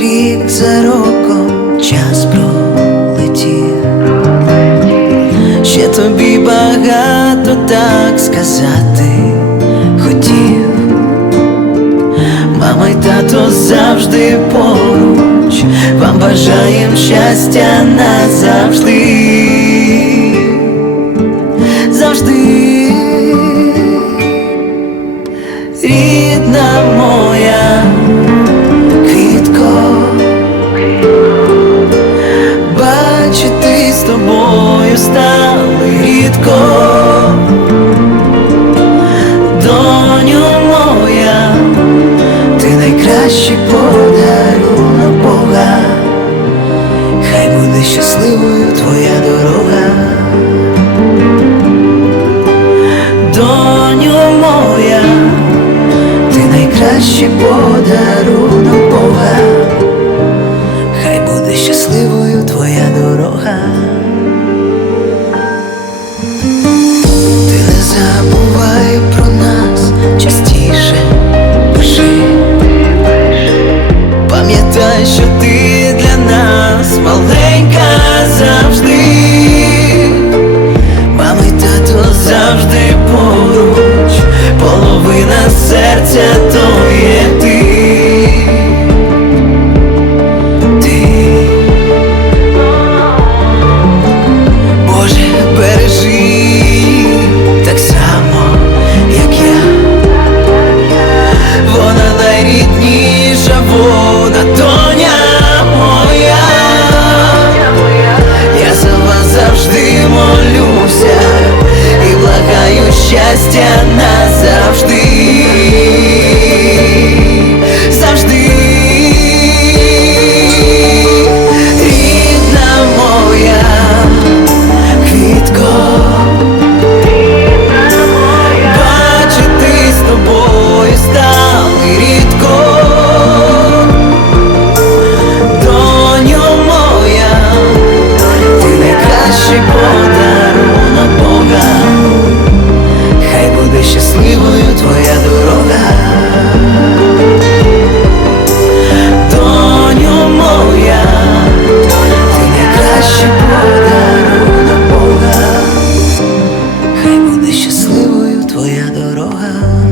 рік за роком час пролетів. Ще тобі багато так сказати хотів. Мама й тато завжди поруч, вам бажаєм щастя назавжди. Рідко, доню моя, ти найкращий подарунок Бога, хай буде щасливою твоя дорога. Доню моя, ти найкращий подарунок Бога, хай буде щасливою твоя дорога. Тато завжди поруч, половина серця то моя дорога.